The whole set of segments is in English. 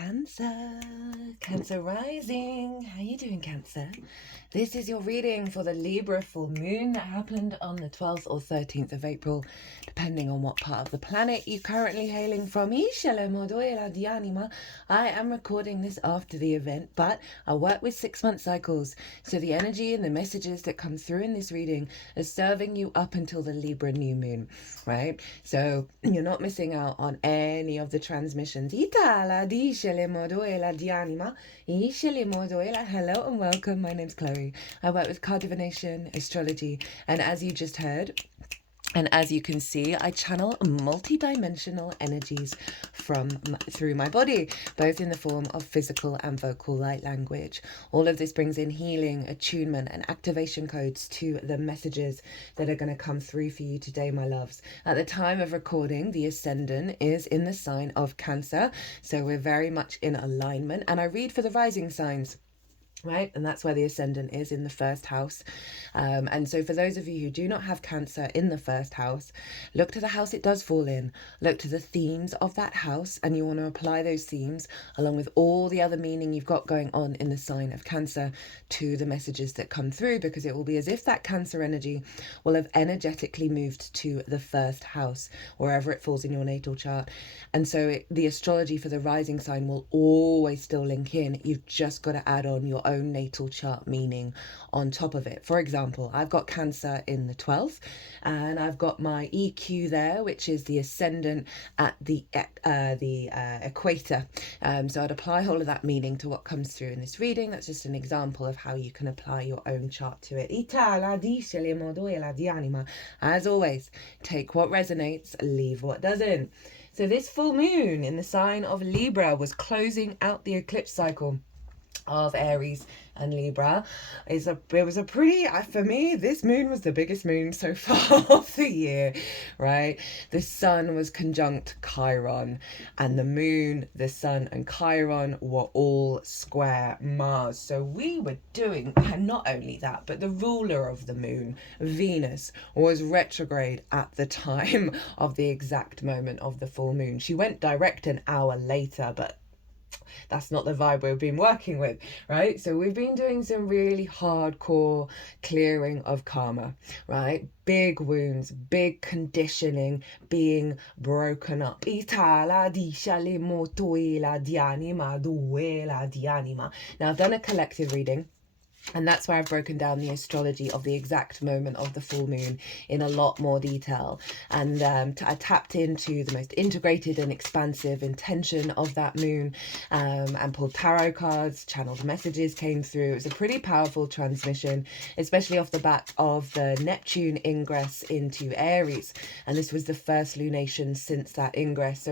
Cancer, Cancer rising. How you doing, Cancer? This is your reading for the Libra full moon that happened on the 12th or 13th of April, depending on what part of the planet you're currently hailing from. I am recording this after the event, but I work with 6-month cycles, so the energy and the messages that come through in this reading are serving you up until the Libra new moon, right? So you're not missing out on any of the transmissions. Hello and welcome. My name's Chloe. I work with card divination, astrology, and as you just heard, and as you can see, I channel multi-dimensional energies through my body, both in the form of physical and vocal light language. All of this brings in healing, attunement, and activation codes to the messages that are going to come through for you today, my loves. At the time of recording, the ascendant is in the sign of Cancer, so we're very much in alignment. And I read for the rising signs. Right, and that's where the ascendant is, in the first house. And so for those of you who do not have Cancer in the first house, look to the house it does fall in, look to the themes of that house, and you want to apply those themes along with all the other meaning you've got going on in the sign of Cancer to the messages that come through, because it will be as if that Cancer energy will have energetically moved to the first house, wherever it falls in your natal chart. And so the astrology for the rising sign will always still link in. You've just got to add on your own natal chart meaning on top of it. For example, I've got Cancer in the 12th, and I've got my EQ there, which is the ascendant at the equator. So I'd apply all of that meaning to what comes through in this reading. That's just an example of how you can apply your own chart to it. As always, take what resonates, leave what doesn't. So this full moon in the sign of Libra was closing out the eclipse cycle of Aries and Libra. It was a pretty, for me, this moon was the biggest moon so far of the year, right? The sun was conjunct Chiron, and the moon, the sun, and Chiron were all square Mars. So we were doing, and not only that, but the ruler of the moon, Venus, was retrograde at the time of the exact moment of the full moon. She went direct an hour later, but that's not the vibe we've been working with, right? So we've been doing some really hardcore clearing of karma, right? Big wounds, big conditioning being broken up. Now, I've done a collective reading, and that's where I've broken down the astrology of the exact moment of the full moon in a lot more detail. And I tapped into the most integrated and expansive intention of that moon, and pulled tarot cards, channeled messages came through. It was a pretty powerful transmission, especially off the back of the Neptune ingress into Aries. And this was the first lunation since that ingress.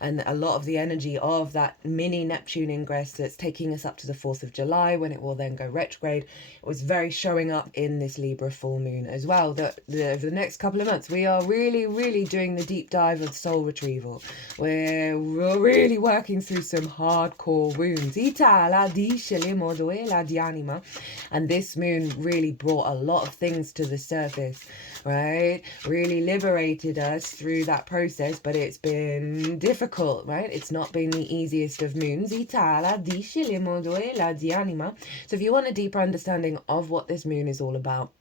And a lot of the energy of that mini Neptune ingress that's taking us up to the 4th of July, when it will then go retrograde, it was very showing up in this Libra full moon as well. Over the next couple of months, we are really doing the deep dive of soul retrieval. We're really working through some hardcore wounds. And this moon really brought a lot of things to the surface, right? Really liberated us through that process, but it's been difficult, right? It's not been the easiest of moons. So if you want a deeper understanding of what this moon is all about,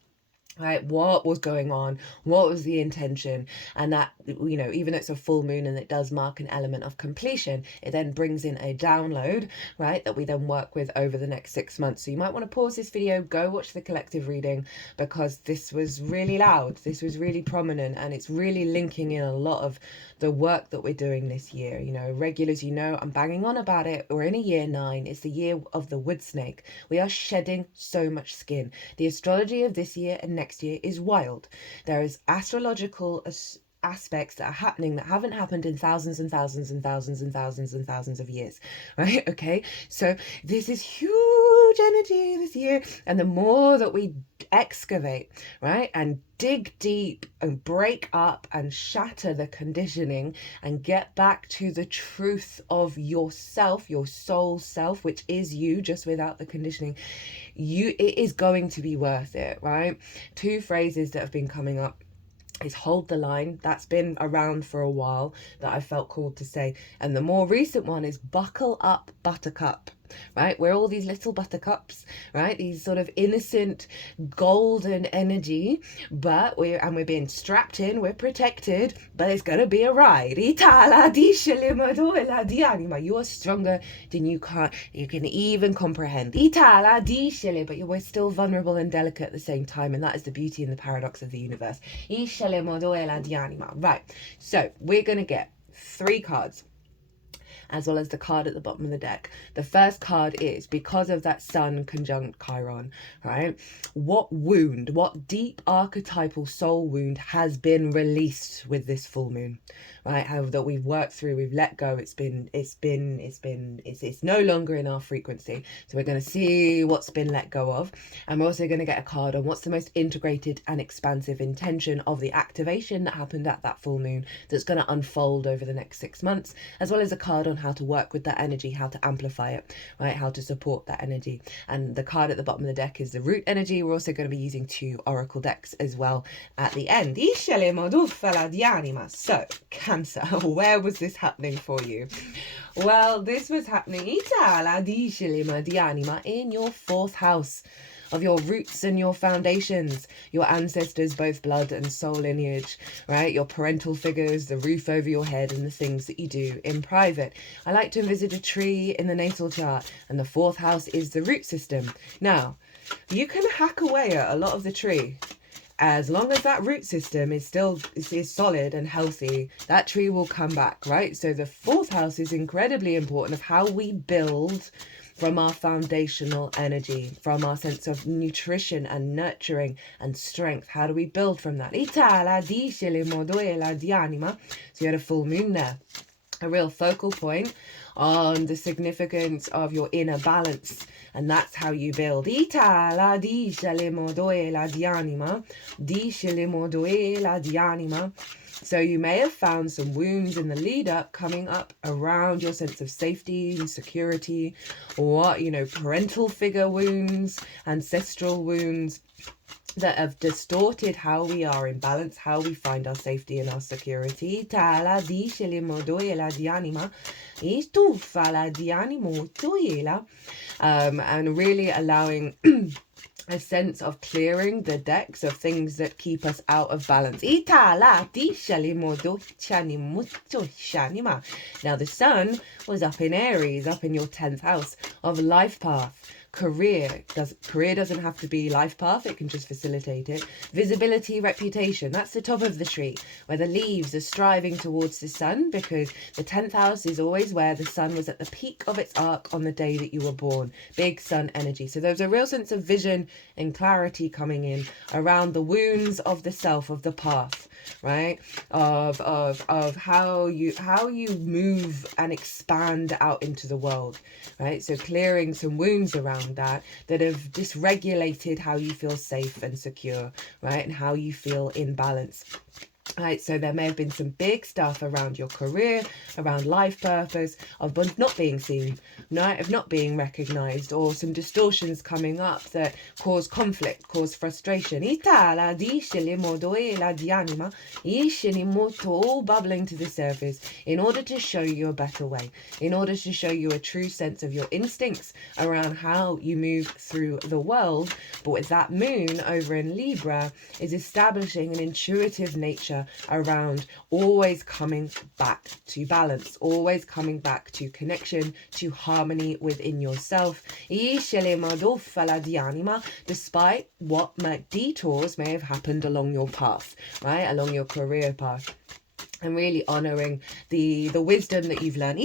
right, what was going on, what was the intention, and that, you know, even though it's a full moon and it does mark an element of completion, it then brings in a download, right, that we then work with over the next 6 months. So you might want to pause this video, go watch the collective reading, because this was really loud, this was really prominent, and it's really linking in a lot of the work that we're doing this year. You know, regulars, you know, I'm banging on about it. We're in a year 9. It's the year of the wood snake. We are shedding so much skin. The astrology of this year and next year is wild. There is astrological aspects that are happening that haven't happened in thousands and thousands and thousands and thousands and thousands of years, right? Okay, so this is huge energy this year, and the more that we excavate, right, and dig deep and break up and shatter the conditioning and get back to the truth of yourself, your soul self, which is you, just without the conditioning, it is going to be worth it, right? 2 phrases that have been coming up is hold the line. That's been around for a while that I felt called to say. And the more recent one is buckle up, buttercup. Right, we're all these little buttercups, right? These sort of innocent golden energy, but we're being strapped in, we're protected, but it's gonna be a ride. You are stronger than you can even comprehend. But we're still vulnerable and delicate at the same time, and that is the beauty and the paradox of the universe. Right, so we're gonna get 3 cards, as well as the card at the bottom of the deck. The first card is, because of that Sun conjunct Chiron, right? What wound, what deep archetypal soul wound has been released with this full moon, right? How that we've worked through, we've let go. It's no longer in our frequency. So we're going to see what's been let go of. And we're also going to get a card on what's the most integrated and expansive intention of the activation that happened at that full moon that's going to unfold over the next 6 months, as well as a card on how to work with that energy, how to amplify it, right? How to support that energy. And the card at the bottom of the deck is the root energy. We're also going to be using 2 oracle decks as well at the end. So, Cancer, where was this happening for you? Well, this was happening in your 4th house of your roots and your foundations, your ancestors, both blood and soul lineage, right? Your parental figures, the roof over your head, and the things that you do in private. I like to envisage a tree in the natal chart, and the 4th house is the root system. Now, you can hack away at a lot of the tree. As long as that root system is still is solid and healthy, that tree will come back, right? So the 4th house is incredibly important of how we build from our foundational energy, from our sense of nutrition and nurturing and strength. How do we build from that? So you had a full moon there. A real focal point on the significance of your inner balance, and that's how you build. So you may have found some wounds in the lead up coming up around your sense of safety and security, or parental figure wounds, ancestral wounds that have distorted how we are in balance, how we find our safety and our security. And really allowing a sense of clearing the decks of things that keep us out of balance. Now the sun was up in Aries, up in your 10th house of life path. Career doesn't have to be life path, it can just facilitate it. Visibility, reputation, that's the top of the tree, where the leaves are striving towards the sun, because the 10th house is always where the sun was at the peak of its arc on the day that you were born. Big sun energy. So there's a real sense of vision and clarity coming in around the wounds of the self, of the path, right? Of how you move and expand out into the world, right? So clearing some wounds around that have dysregulated how you feel safe and secure, right? And how you feel in balance. Right, so there may have been some big stuff around your career, around life purpose, of not being seen, right, of not being recognised, or some distortions coming up that cause conflict, cause frustration. All bubbling to the surface in order to show you a better way, in order to show you a true sense of your instincts around how you move through the world. But with that moon over in Libra is establishing an intuitive nature around always coming back to balance, always coming back to connection, to harmony within yourself, despite what detours may have happened along your path, right, along your career path. And really honouring the wisdom that you've learned.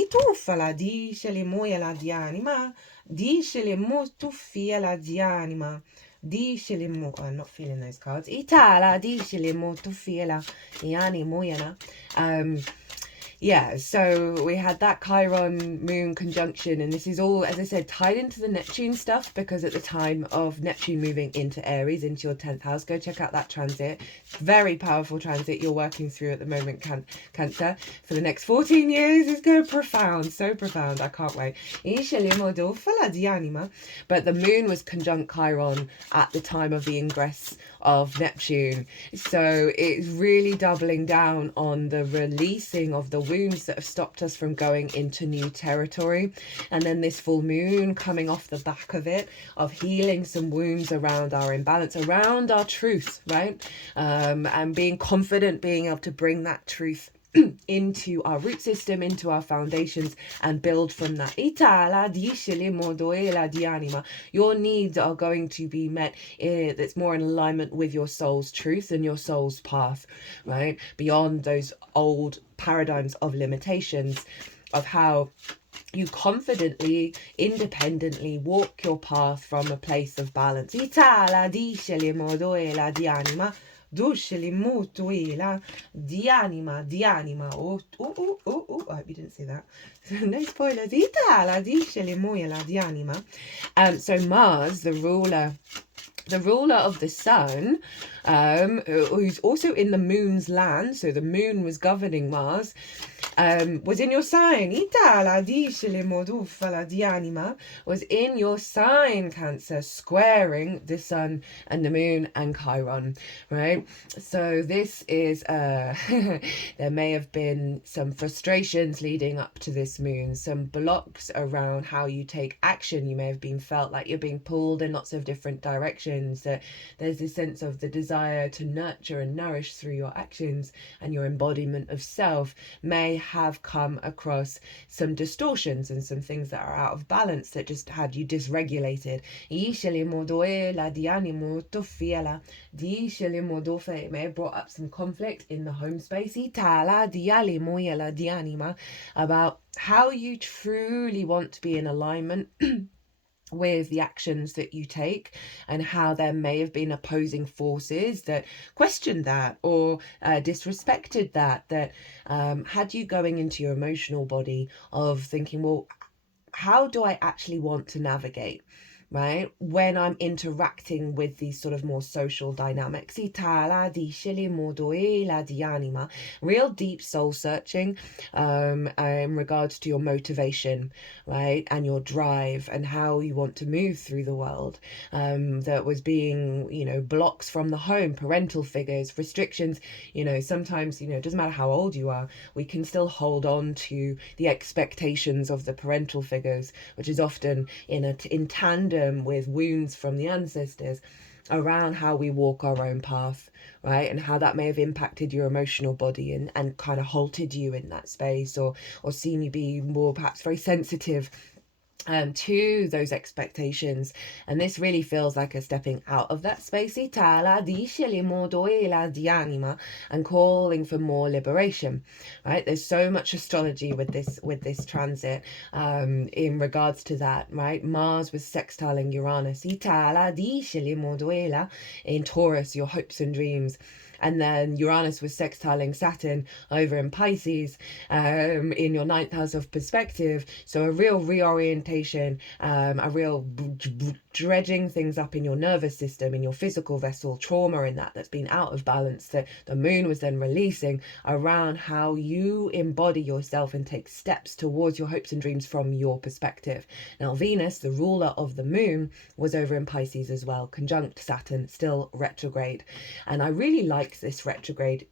I'm not feeling those cards. Yeah, so we had that Chiron moon conjunction, and this is all, as I said, tied into the Neptune stuff, because at the time of Neptune moving into Aries, into your 10th house, go check out that transit. Very powerful transit you're working through at the moment, Cancer. For the next 14 years, it's going to be profound, so profound. I can't wait. But the moon was conjunct Chiron at the time of the ingress of Neptune. So it's really doubling down on the releasing of the wounds that have stopped us from going into new territory. And then this full moon coming off the back of it, of healing some wounds around our imbalance, around our truth, right? And being confident, being able to bring that truth into our root system, into our foundations, and build from that. Your needs are going to be met that's more in alignment with your soul's truth and your soul's path, right? Beyond those old paradigms of limitations of how you confidently, independently walk your path from a place of balance. Dusceli mutuela di anima. Oh, I hope you didn't see that. No spoilers. Itala diceli muela di anima. So Mars, the ruler of the sun, who's also in the moon's land, so the moon was governing Mars, was in your sign. Was in your sign, Cancer, squaring the sun and the moon and Chiron, right? So this is there may have been some frustrations leading up to this moon, some blocks around how you take action. You may have been felt like you're being pulled in lots of different directions, that there's this sense of the desire to nurture and nourish through your actions, and your embodiment of self may have come across some distortions and some things that are out of balance that just had you dysregulated. It may have brought up some conflict in the home space about how you truly want to be in alignment with the actions that you take, and how there may have been opposing forces that questioned that or disrespected that had you going into your emotional body of thinking, well, how do I actually want to navigate, right, when I'm interacting with these sort of more social dynamics. Real deep soul searching in regards to your motivation, right, and your drive and how you want to move through the world. That was being, blocks from the home, parental figures, restrictions. Sometimes, it doesn't matter how old you are, we can still hold on to the expectations of the parental figures, which is often in tandem with wounds from the ancestors around how we walk our own path, right, and how that may have impacted your emotional body and kind of halted you in that space, or seen you be more perhaps very sensitive to those expectations. And this really feels like a stepping out of that space and calling for more liberation, right? There's so much astrology with this transit in regards to that, right? Mars was sextiling Uranus in Taurus, your hopes and dreams. And then Uranus was sextiling Saturn over in Pisces in your 9th house of perspective. So a real reorientation, a real dredging things up in your nervous system, in your physical vessel, trauma in that's been out of balance, that the moon was then releasing around how you embody yourself and take steps towards your hopes and dreams from your perspective. Now, Venus, the ruler of the moon, was over in Pisces as well, conjunct Saturn, still retrograde. And I really like this retrograde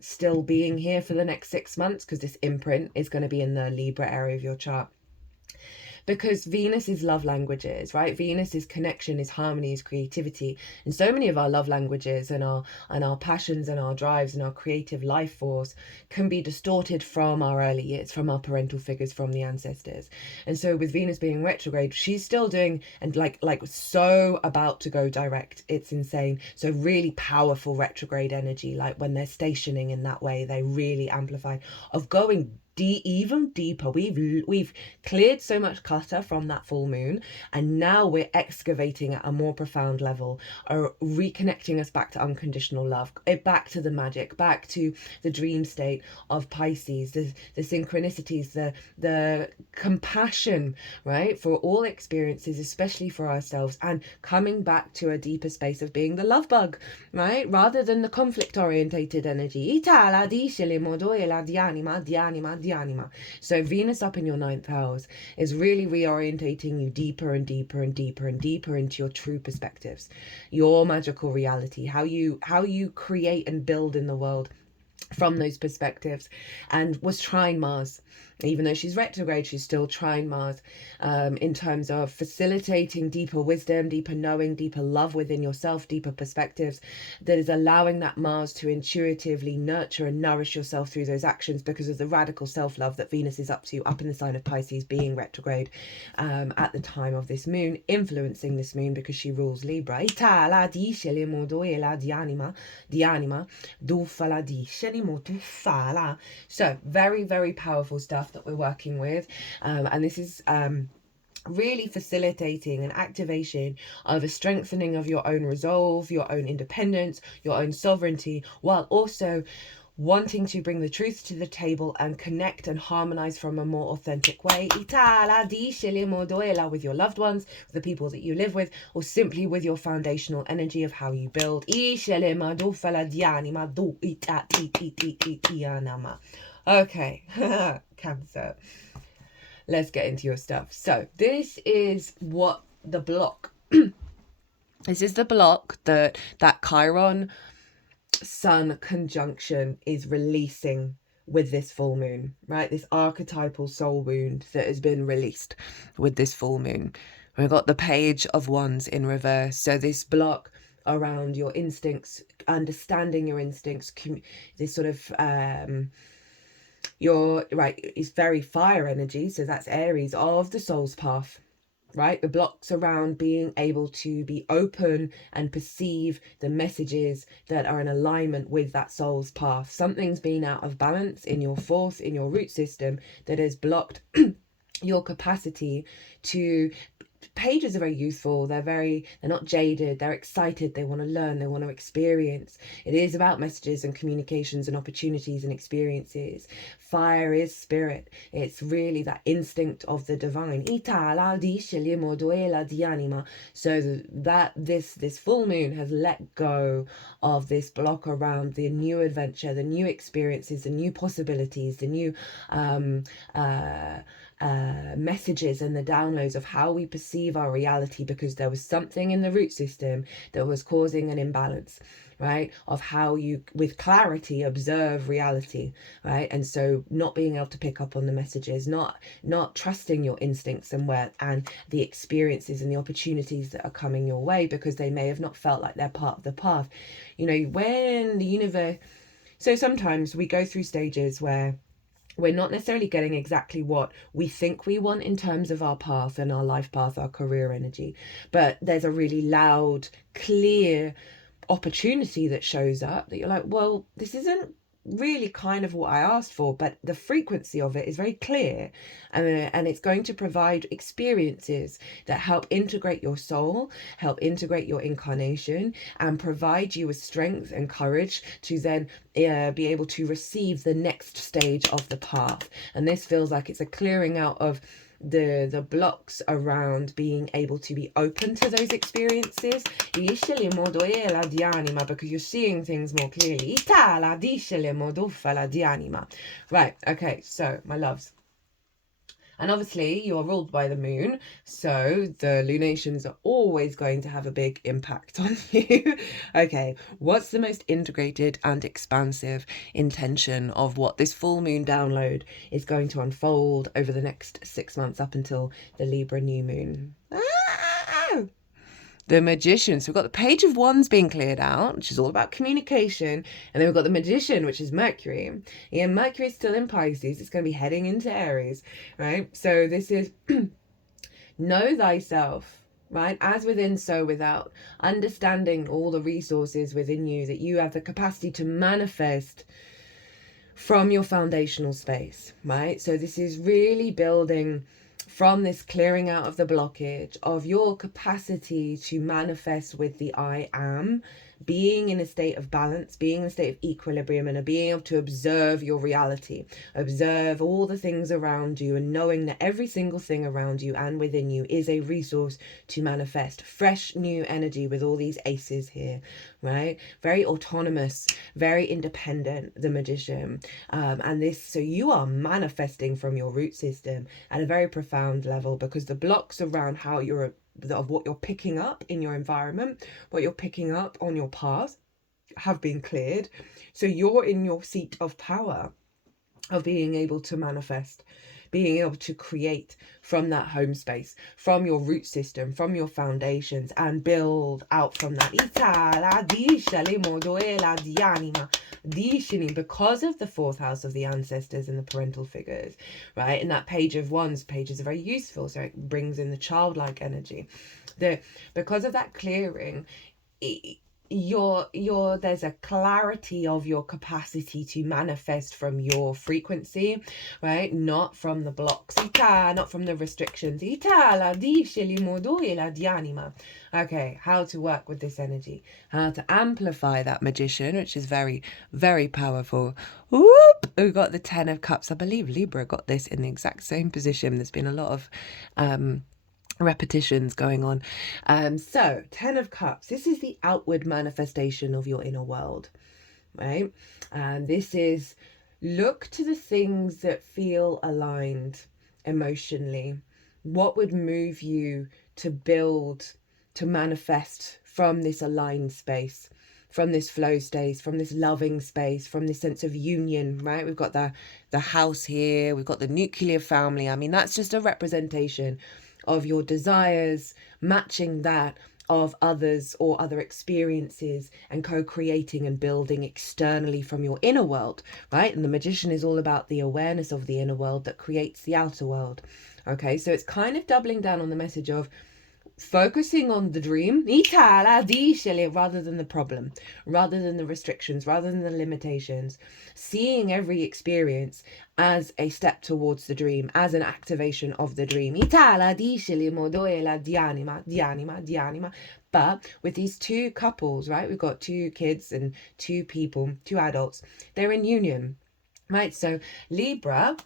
still being here for the next 6 months, because this imprint is going to be in the Libra area of your chart. Because Venus is love languages, right? Venus is connection, is harmony, is creativity. And so many of our love languages and our passions and our drives and our creative life force can be distorted from our early years, from our parental figures, from the ancestors. And so with Venus being retrograde, she's still doing, and like so about to go direct. It's insane. So really powerful retrograde energy, like when they're stationing in that way, they really amplify, of going even deeper. We've cleared so much clutter from that full moon, and now we're excavating at a more profound level, reconnecting us back to unconditional love, back to the magic, back to the dream state of Pisces, the synchronicities, the compassion, right, for all experiences, especially for ourselves, and coming back to a deeper space of being the love bug, right, rather than the conflict orientated energy. di anima. So Venus up in your 9th house is really reorientating you deeper and deeper and deeper and deeper into your true perspectives, your magical reality, how you create and build in the world from those perspectives. And was trine Mars. Even though she's retrograde, she's still trine Mars, in terms of facilitating deeper wisdom, deeper knowing, deeper love within yourself, deeper perspectives, that is allowing that Mars to intuitively nurture and nourish yourself through those actions, because of the radical self-love that Venus is up to, up in the sign of Pisces, being retrograde at the time of this moon, influencing this moon because she rules Libra. So very, very powerful stuff that we're working with, and this is really facilitating an activation of a strengthening of your own resolve, your own independence, your own sovereignty, while also wanting to bring the truth to the table and connect and harmonize from a more authentic way with your loved ones, with the people that you live with, or simply with your foundational energy of how you build. Okay, Cancer, let's get into your stuff. So this is what the block this is the block that Chiron Sun conjunction is releasing with this full moon, right? This archetypal soul wound that has been released with this full moon. We've got the Page of Wands in reverse. So this block around your instincts, understanding your instincts, this sort of it's very fire energy, so that's Aries of the soul's path, right? The blocks around being able to be open and perceive the messages that are in alignment with that soul's path. Something's been out of balance in your fourth, in your root system, that has blocked your capacity to... Pages are very youthful, they're not jaded, they're excited, they want to learn, they want to experience. It is about messages and communications and opportunities and experiences. Fire is spirit. It's really that instinct of the divine. So that this full moon has let go of this block around the new adventure, the new experiences, the new possibilities, the new messages and the downloads of how we perceive our reality, because there was something in the root system that was causing an imbalance, right, of how you with clarity observe reality, right? And so not being able to pick up on the messages, not trusting your instincts and the experiences and the opportunities that are coming your way, because they may have not felt like they're part of the path. When the universe... So sometimes we go through stages where we're not necessarily getting exactly what we think we want in terms of our path and our life path, our career energy. But there's a really loud, clear opportunity that shows up that you're like, well, this isn't really kind of what I asked for, but the frequency of it is very clear, and it's going to provide experiences that help integrate your soul, help integrate your incarnation, and provide you with strength and courage to then be able to receive the next stage of the path. And this feels like it's a clearing out of the blocks around being able to be open to those experiences, because you're seeing things more clearly. Right, okay, so my loves, and obviously you're ruled by the moon, so the lunations are always going to have a big impact on you. Okay, what's the most integrated and expansive intention of what this full moon download is going to unfold over the next 6 months up until the Libra new moon? The Magician. So we've got the Page of Wands being cleared out, which is all about communication. And then we've got the Magician, which is Mercury. Yeah, Mercury's still in Pisces. It's going to be heading into Aries, right? So this is know thyself, right? As within, so without. Understanding all the resources within you that you have the capacity to manifest from your foundational space, right? So this is really building from this clearing out of the blockage of your capacity to manifest with the I am being in a state of balance, being in a state of equilibrium, and being able to observe your reality, observe all the things around you, and knowing that every single thing around you and within you is a resource to manifest fresh new energy with all these aces here, right? Very autonomous, very independent, the magician. And this, so you are manifesting from your root system at a very profound level, because the blocks around how you're of what you're picking up in your environment, what you're picking up on your path, have been cleared. So you're in your seat of power of being able to manifest, being able to create from that home space, from your root system, from your foundations, and build out from that. Because of the fourth house of the ancestors and the parental figures, right? And that page of wands pages are very useful, so it brings in the childlike energy. Because of that clearing, there's a clarity of your capacity to manifest from your frequency, right? Not from the blocks, not from the restrictions. Okay, how to work with this energy, how to amplify that magician, which is very, very powerful. Whoop! We got the 10 of Cups. I believe Libra got this in the exact same position. There's been a lot of repetitions going on. So 10 of Cups, this is the outward manifestation of your inner world, right? And this is, look to the things that feel aligned emotionally. What would move you to build, to manifest from this aligned space, from this flow space, from this loving space, from this sense of union, right? We've got the house here, we've got the nuclear family. I mean, that's just a representation of your desires, matching that of others or other experiences, and co-creating and building externally from your inner world, right? And the magician is all about the awareness of the inner world that creates the outer world. Okay, so it's kind of doubling down on the message of focusing on the dream rather than the problem, rather than the restrictions, rather than the limitations, seeing every experience as a step towards the dream, as an activation of the dream. But with these two couples, right, we've got two kids and two people, two adults, they're in union, right? So Libra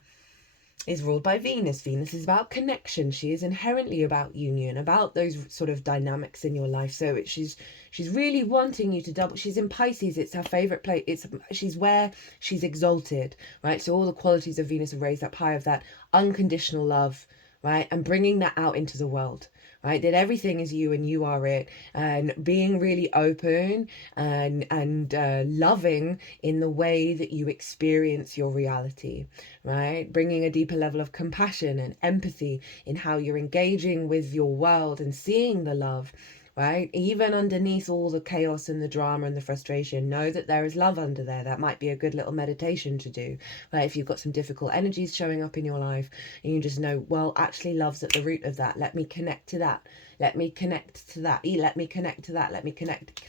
is ruled by Venus. Venus is about connection. She is inherently about union, about those sort of dynamics in your life. So she's really wanting you to double. She's in Pisces. It's her favorite place. She's where she's exalted, right? So all the qualities of Venus are raised up high, of that unconditional love, right? And bringing that out into the world, right? That everything is you and you are it, and being really open and loving in the way that you experience your reality, right? Bringing a deeper level of compassion and empathy in how you're engaging with your world and seeing the love, right? Even underneath all the chaos and the drama and the frustration, know that there is love under there. That might be a good little meditation to do, right? If you've got some difficult energies showing up in your life and you just know, well, actually love's at the root of that. Let me connect to that. Let me connect to that. Let me connect to that. Let me connect.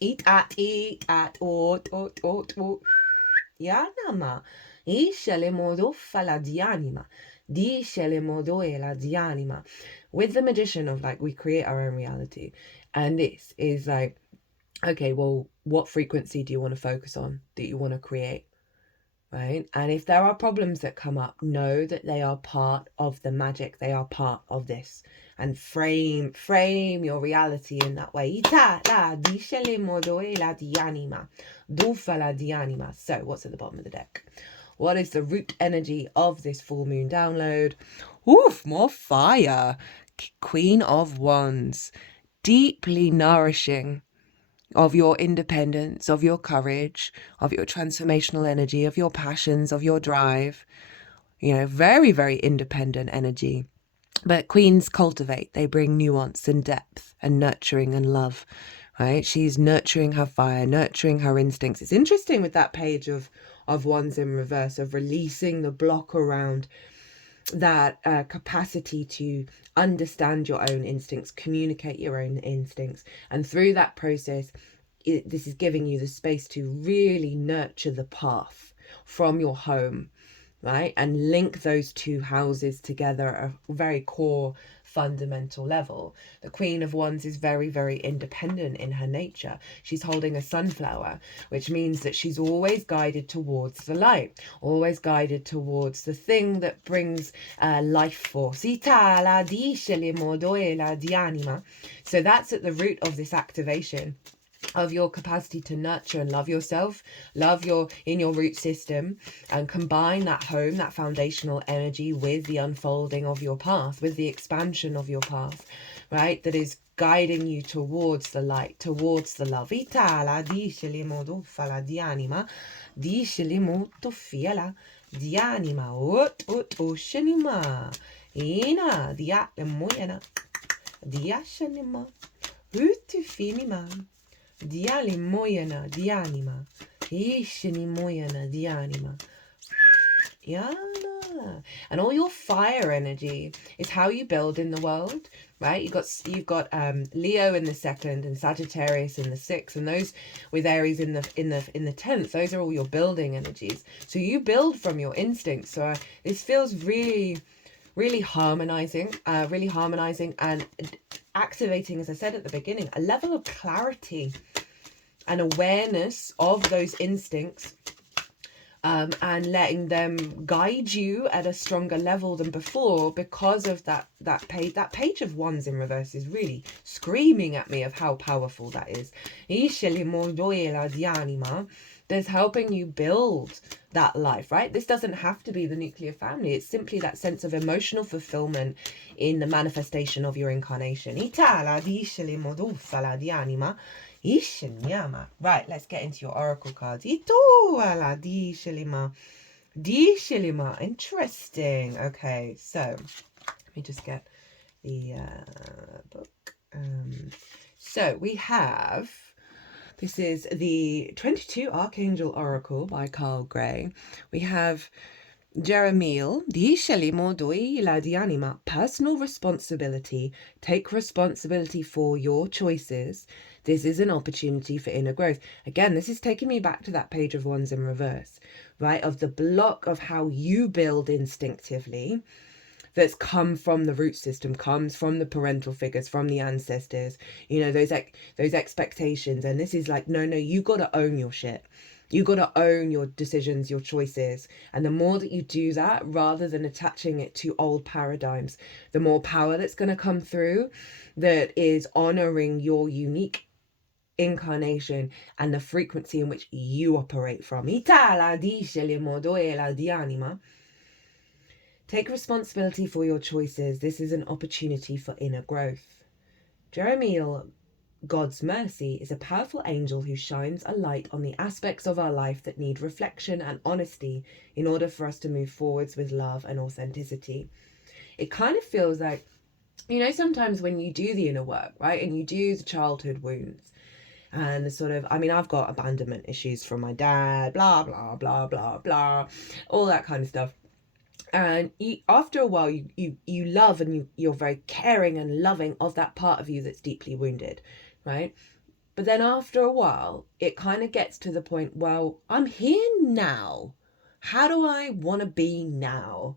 Eat at, or. Yanama. Isha le modo fala dianima. Disha le modo e la dianima. With the magician of like, we create our own reality. And this is like, okay, well, what frequency do you want to focus on, that you want to create, right? And if there are problems that come up, know that they are part of the magic. They are part of this. And frame your reality in that way. So what's at the bottom of the deck? What is the root energy of this full moon download? Oof, more fire. Queen of Wands. Deeply nourishing of your independence, of your courage, of your transformational energy, of your passions, of your drive. You know, very, very independent energy. But queens cultivate. They bring nuance and depth and nurturing and love, right? She's nurturing her fire, nurturing her instincts. It's interesting with that page of wands in reverse, of releasing the block around that capacity to understand your own instincts, communicate your own instincts. And through that process, this is giving you the space to really nurture the path from your home, right? And link those two houses together at a very core fundamental level. The Queen of Wands is very, very independent in her nature. She's holding a sunflower, which means that she's always guided towards the light, always guided towards the thing that brings life force. So that's at the root of this activation of your capacity to nurture and love yourself, love your in your root system, and combine that home, that foundational energy with the unfolding of your path, with the expansion of your path, right? That is guiding you towards the light, towards the love. Itala disceli modo fala di anima, disceli molto fiela di anima, ut oshenima, ina dia moyena, dia shenima, ut finima. Diali moyana dianima, ishini moyana dianima, yana. And all your fire energy is how you build in the world, right? You've got Leo in the 2nd and Sagittarius in the 6th, and those with Aries in the 10th. Those are all your building energies. So you build from your instincts. So this feels really harmonizing and activating, as I said at the beginning, a level of clarity and awareness of those instincts, and letting them guide you at a stronger level than before, because of that page of wands in reverse is really screaming at me of how powerful that is. That's helping you build that life, right? This doesn't have to be the nuclear family. It's simply that sense of emotional fulfillment in the manifestation of your incarnation. Right, let's get into your oracle cards. Interesting. Okay, so let me just get the book. So we have, this is the 22 Archangel Oracle by Carl Gray. We have Jeremiel, personal responsibility. Take responsibility for your choices. This is an opportunity for inner growth. Again, this is taking me back to that page of wands in reverse, right? Of the block of how you build instinctively, that's come from the root system, comes from the parental figures, from the ancestors, you know, those expectations. And this is like, no, you got to own your shit. You got to own your decisions, your choices. And the more that you do that, rather than attaching it to old paradigms, the more power that's going to come through that is honoring your unique incarnation and the frequency in which you operate from. Take responsibility for your choices. This is an opportunity for inner growth. Jeremiel, God's mercy, is a powerful angel who shines a light on the aspects of our life that need reflection and honesty in order for us to move forwards with love and authenticity. It kind of feels like, you know, sometimes when you do the inner work, right, and you do the childhood wounds, and the sort of, I mean, I've got abandonment issues from my dad, blah, blah, blah, blah, blah, all that kind of stuff. And after a while, you love, and you're very caring and loving of that part of you that's deeply wounded, right? But then after a while, it kind of gets to the point, well, I'm here now. How do I want to be now?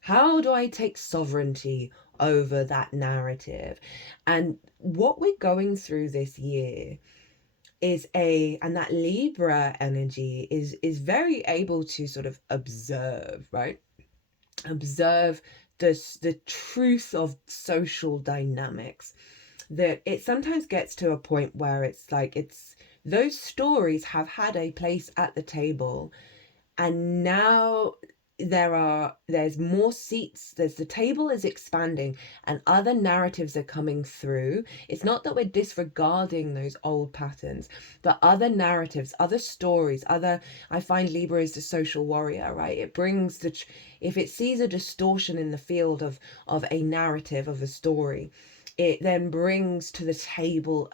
How do I take sovereignty over that narrative? And what we're going through this year is and that Libra energy is very able to sort of observe, right? Observe the truth of social dynamics, that it sometimes gets to a point where it's like, those stories have had a place at the table, and now there's more seats, the table is expanding and other narratives are coming through. It's not that we're disregarding those old patterns, but other narratives, other stories, I find Libra is the social warrior, right? It brings if it sees a distortion in the field of a narrative, of a story, it then brings to the table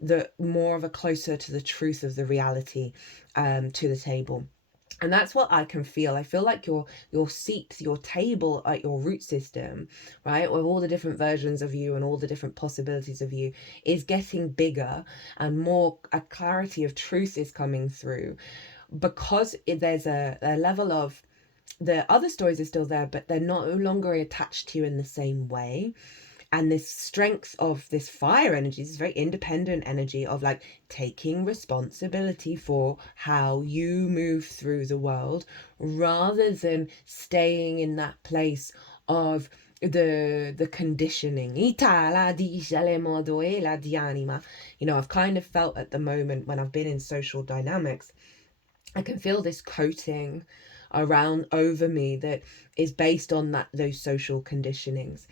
the more of a closer to the truth of the reality to the table. And that's what I can feel. I feel like your seat, your table at your root system, right, with all the different versions of you and all the different possibilities of you, is getting bigger, and more a clarity of truth is coming through, because there's a level of the other stories are still there, but they're no longer attached to you in the same way. And this strength of this fire energy, this very independent energy of like taking responsibility for how you move through the world, rather than staying in that place of the conditioning. You know, I've kind of felt at the moment when I've been in social dynamics, I can feel this coating around over me that is based on those social conditionings,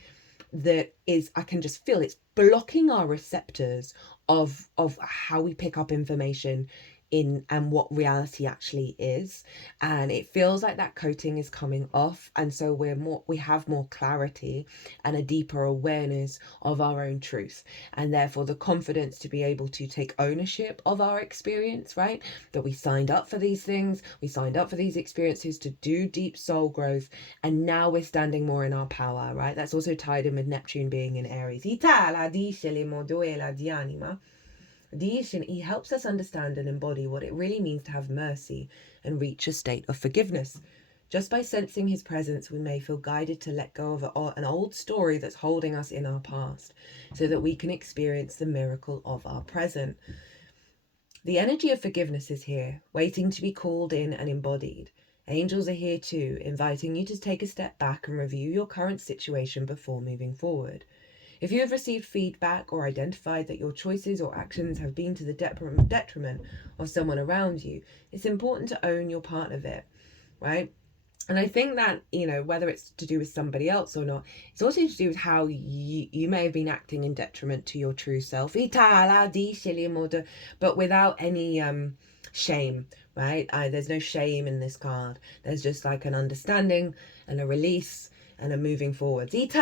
that is, I can just feel it's blocking our receptors of how we pick up information in and what reality actually is. And it feels like that coating is coming off, and so we have more clarity and a deeper awareness of our own truth, and therefore the confidence to be able to take ownership of our experience, right? That we signed up for these things, we signed up for these experiences to do deep soul growth, and now we're standing more in our power, right? That's also tied in with Neptune being in Aries. He helps us understand and embody what it really means to have mercy and reach a state of forgiveness. Just by sensing his presence, we may feel guided to let go of an old story that's holding us in our past, so that we can experience the miracle of our present. The energy of forgiveness is here, waiting to be called in and embodied. Angels are here too, inviting you to take a step back and review your current situation before moving forward. If you have received feedback or identified that your choices or actions have been to the detriment of someone around you, it's important to own your part of it, right? And I think that, you know, whether it's to do with somebody else or not, it's also to do with how you may have been acting in detriment to your true self, but without any shame, right? There's no shame in this card. There's just like an understanding and a release and a moving forward. It's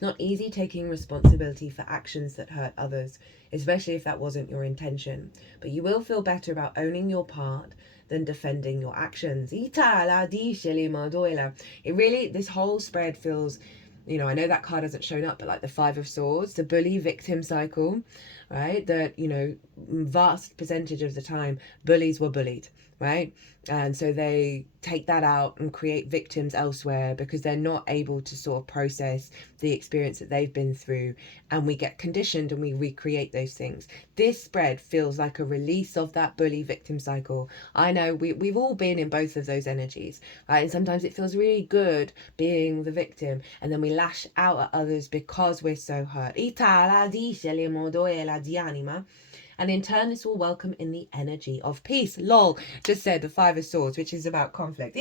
not easy taking responsibility for actions that hurt others, especially if that wasn't your intention. But you will feel better about owning your part than defending your actions. It really, this whole spread feels, you know, I know that card hasn't shown up, but like the Five of Swords, the bully victim cycle, right? That, you know, vast percentage of the time, bullies were bullied, right? And so they take that out and create victims elsewhere because they're not able to sort of process the experience that they've been through, and we get conditioned and we recreate those things. This spread feels like a release of that bully victim cycle. I know we've all been in both of those energies, right? And sometimes it feels really good being the victim, and then we lash out at others because we're so hurt. And in turn, this will welcome in the energy of peace. Lol, just said the Five of Swords, which is about conflict.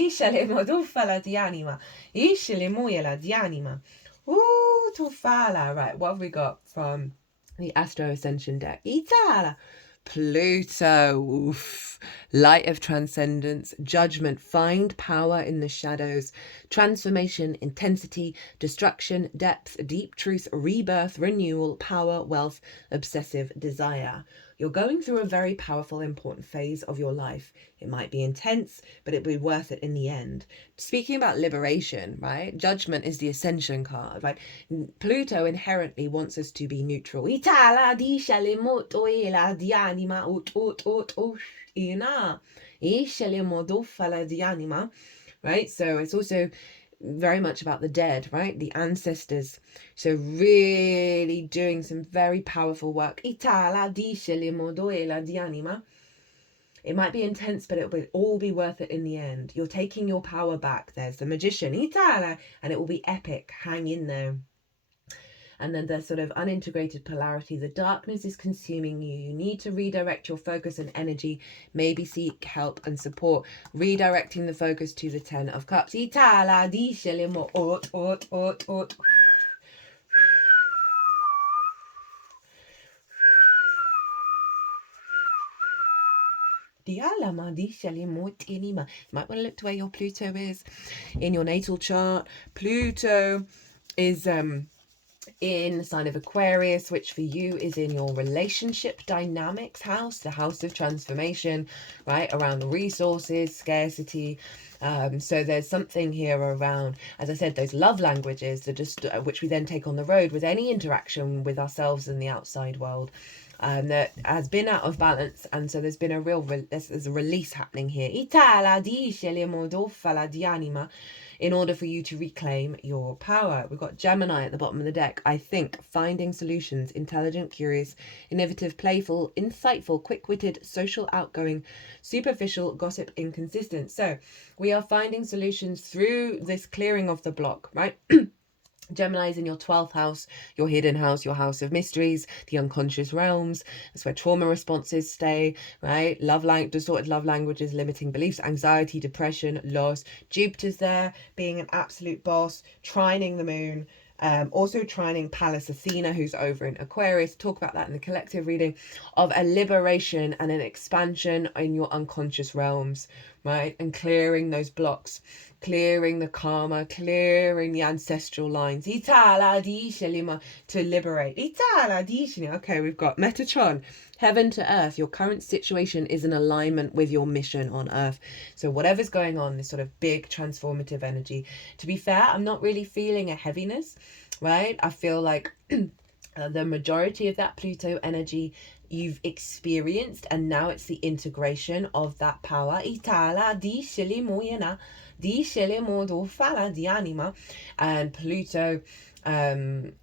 Ooh, tufala. Right, what have we got from the Astro Ascension deck? Pluto, oof. Light of transcendence, judgment, find power in the shadows, transformation, intensity, destruction, depth, deep truth, rebirth, renewal, power, wealth, obsessive desire. You're going through a very powerful, important phase of your life. It might be intense, but it'll be worth it in the end. Speaking about liberation, right? Judgment is the Ascension card, right? Pluto inherently wants us to be neutral. Right? So it's also very much about the dead, right? The ancestors. So really doing some very powerful work. It might be intense, but it will all be worth it in the end. You're taking your power back. There's the Magician. And it will be epic. Hang in there. And then the sort of unintegrated polarity. The darkness is consuming you. You need to redirect your focus and energy. Maybe seek help and support. Redirecting the focus to the Ten of Cups. You might want to look to where your Pluto is in your natal chart. Pluto is in the sign of Aquarius, which for you is in your relationship dynamics house, the house of transformation, right? Around the resources, scarcity. So there's something here around, as I said, those love languages that just which we then take on the road with any interaction with ourselves and the outside world. that has been out of balance, and so there's been a real there's a release happening here in order for you to reclaim your power. We've got Gemini at the bottom of the deck. I think finding solutions, intelligent, curious, innovative, playful, insightful, quick-witted, social, outgoing, superficial, gossip, inconsistent. So we are finding solutions through this clearing of the block, right? Gemini is in your 12th house, your hidden house, your house of mysteries, the unconscious realms. That's where trauma responses stay, right? Distorted love languages, limiting beliefs, anxiety, depression, loss. Jupiter's there, being an absolute boss, trining the moon. Also trining Pallas Athena, who's over in Aquarius. Talk about that in the collective reading, of a liberation and an expansion in your unconscious realms, right? And clearing those blocks, clearing the karma, clearing the ancestral lines. To liberate. Okay, we've got Metatron, heaven to earth. Your current situation is in alignment with your mission on earth. So whatever's going on, this sort of big transformative energy. To be fair, I'm not really feeling a heaviness, right? I feel like the majority of that Pluto energy you've experienced, and now it's the integration of that power. And Pluto, I'm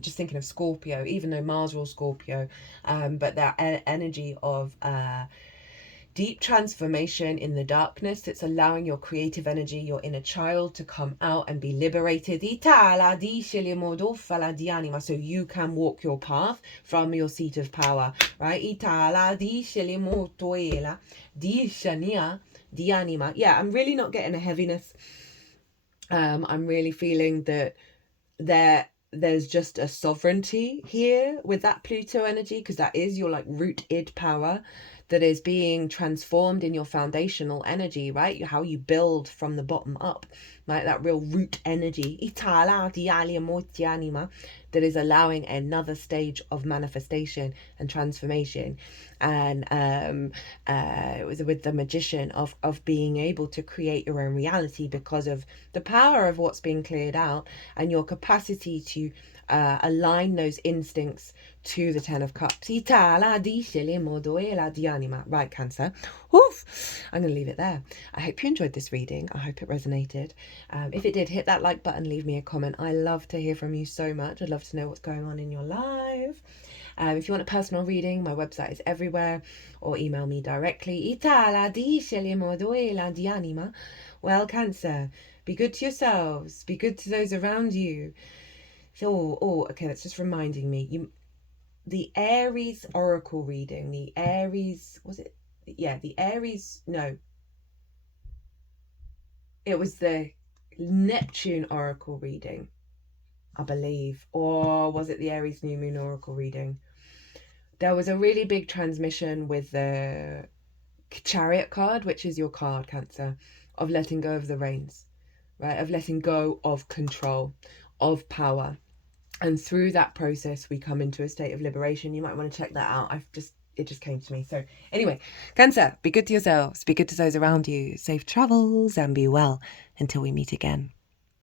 just thinking of Scorpio, even though Mars rules Scorpio, but that energy of deep transformation in the darkness that's allowing your creative energy, your inner child, to come out and be liberated. So you can walk your path from your seat of power, right? Yeah, I'm really not getting a heaviness. I'm really feeling that there's just a sovereignty here with that Pluto energy, because that is your like rooted power that is being transformed in your foundational energy, right? How you build from the bottom up, right? That real root energy that is allowing another stage of manifestation and transformation. And it was with the magician of being able to create your own reality because of the power of what's being cleared out and your capacity to align those instincts to the 10 of Cups. Right, Cancer. Oof. I'm going to leave it there. I hope you enjoyed this reading. I hope it resonated. If it did, hit that like button, leave me a comment. I love to hear from you so much. I'd love to know what's going on in your life. If you want a personal reading, my website is everywhere, or email me directly. Well, Cancer, be good to yourselves. Be good to those around you. Okay, that's just reminding me. The Aries oracle reading, the Aries, was it? Yeah, the Aries, no. It was the Neptune oracle reading, I believe. Or was it the Aries new moon oracle reading? There was a really big transmission with the Chariot card, which is your card, Cancer, of letting go of the reins, right? Of letting go of control, of power. And through that process, we come into a state of liberation. You might want to check that out. It just came to me. So anyway, Cancer, be good to yourselves, be good to those around you. Safe travels and be well until we meet again.